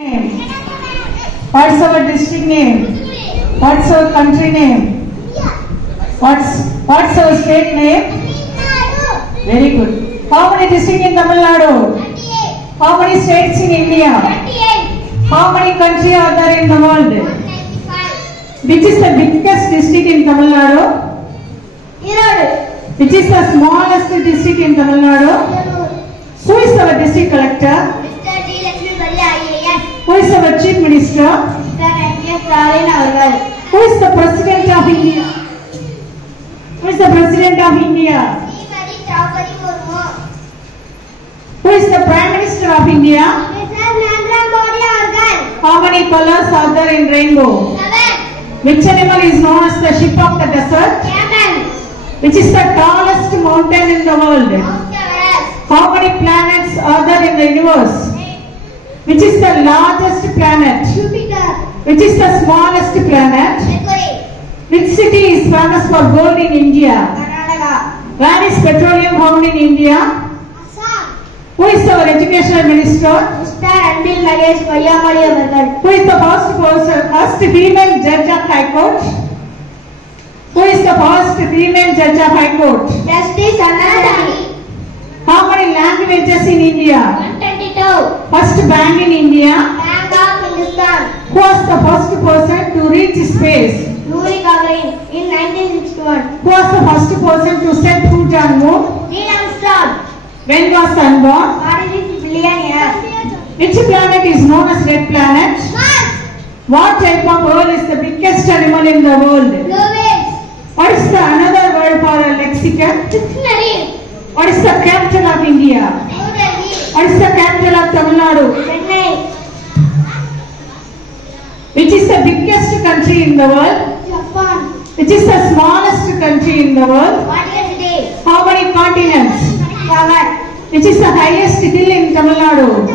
What's our district name? What's our country name? What's our state name? Very good. How many districts in Tamil Nadu? 28. How many states in India? 28. How many countries are there in the world? 195. Which is the biggest district in Tamil Nadu? Erode. Which is the smallest district in Tamil Nadu? Who is our district collector? Mr. D. Lakshmi Padilla IAS. Who is our chief minister? Mr. M.S. Ralin avargal. Who is the president of India? Who is the president of India? Who is the prime minister of India? Mr. Narendra Modi avargal. How many colors are there in rainbow? 7. Which animal is known as the ship of the desert? Camel. Which is the tallest mountain in the world? Mount Everest. How many planets are there in the universe? 8. Which is the largest planet? Jupiter. Which is the smallest planet? Mercury. Which city is famous for gold in India? Karnataka. Where is petroleum found in India? Assam. Who is our educational minister? Mr. Anbil Mahesh Vayyamali avargal. Who is the first female judge of High Court? Who is the first female judge of High Court? Justice Anandani. How many languages in India? 122. First bank in India? Bank of Hindustan. Who was the first person to reach space? Yuri Gagarin in 1961. Who was the first person to set foot on moon? Neil Armstrong. When was sun born? 46 billion years. Which planet is known as red planet? Mars. What type of bird is the biggest animal in the world? Blue whales. What is the another word for a lexicon? Dictionary. What is the capital of India? New Delhi. What is the capital of Tamil Nadu? Chennai. Which is the biggest country in the world? Japan. Which is the smallest country in the world? Vatican. How many continents? 7. Which is the highest hill in Tamil Nadu?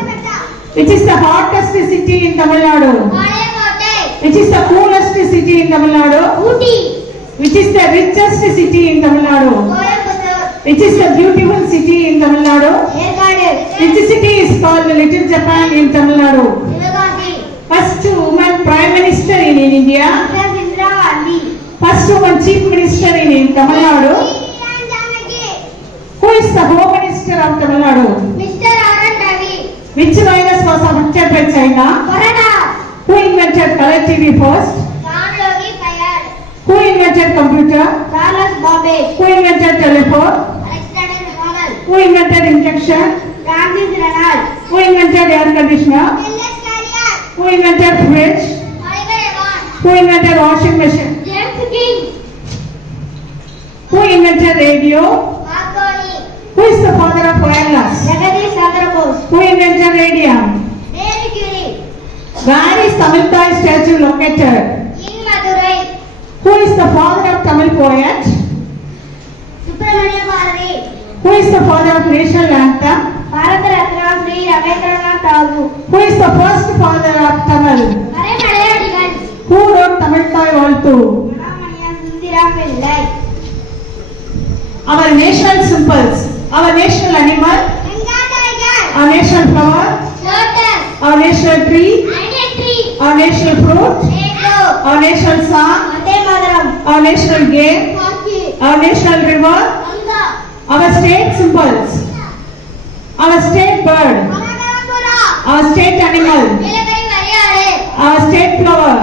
Which is the hottest city in Tamil Nadu? Which is the coolest city in Tamil Nadu? Ooty. Which is the richest city in Tamil Nadu? Which is the beautiful city in Tamil Nadu? Which city is called Little Japan in Tamil Nadu? First woman prime minister in India? First woman chief minister in Tamil Nadu? Who is the home minister of Tamil Nadu? Mr. Arun Ravi. Which virus was affected by China? Corona. Who invented color TV first? John Logie Baird. Who invented computer? Charles Babbage. Who invented telephone? Alexander Graham. Who invented injection? Francis Reynolds. Who invented air conditioner? Julius Carrier. Who invented fridge? Oliver Evans. Who invented washing machine? James King. Who invented radio? Marconi. Who is the father of wireless? Jagadish Chandra Bose. Who invented radium? Marie Curie. Where is Tamil Thai statue located? In Madurai. Who is the father of Tamil poet? Subramania Bharati. Who is the father of national anthem? Bharat Ratna Sri Raveन्द्ranath Tagore. Who is the first father of Tamil? Hare Malayadigal. Who wrote Tamil Thai Valtu? Manamaniya Sundira Pillai. Our national symbols. Our national animal? Our national flower? Lotus. Our national tree? Tree. Our national fruit? Mango. Our national song? Vande Mataram. Our national game? Hockey. Our national river? Ganga. Our state symbols? Our state bird? Our state animal? Our state flower?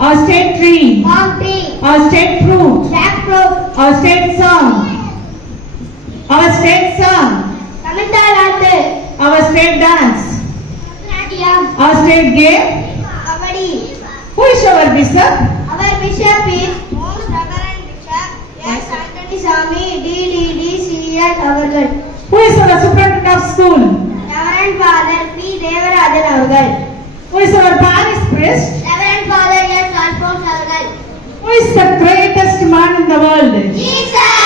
Our state tree? Palm tree. Our state fruit? Jackfruit. Our state song? Our state song? Tamil Nadu. Our state dance? Our state game? Kabaddi. Who is our bishop? Our bishop is Most Reverend Bishop S. Anthony Swami DDD CS avargal. Who is our superintendent of school? Reverend Father P. Devarajan avargal. Who is our parish priest? Reverend Father S. Alphonse avargal. Who is the greatest man in the world? Jesus.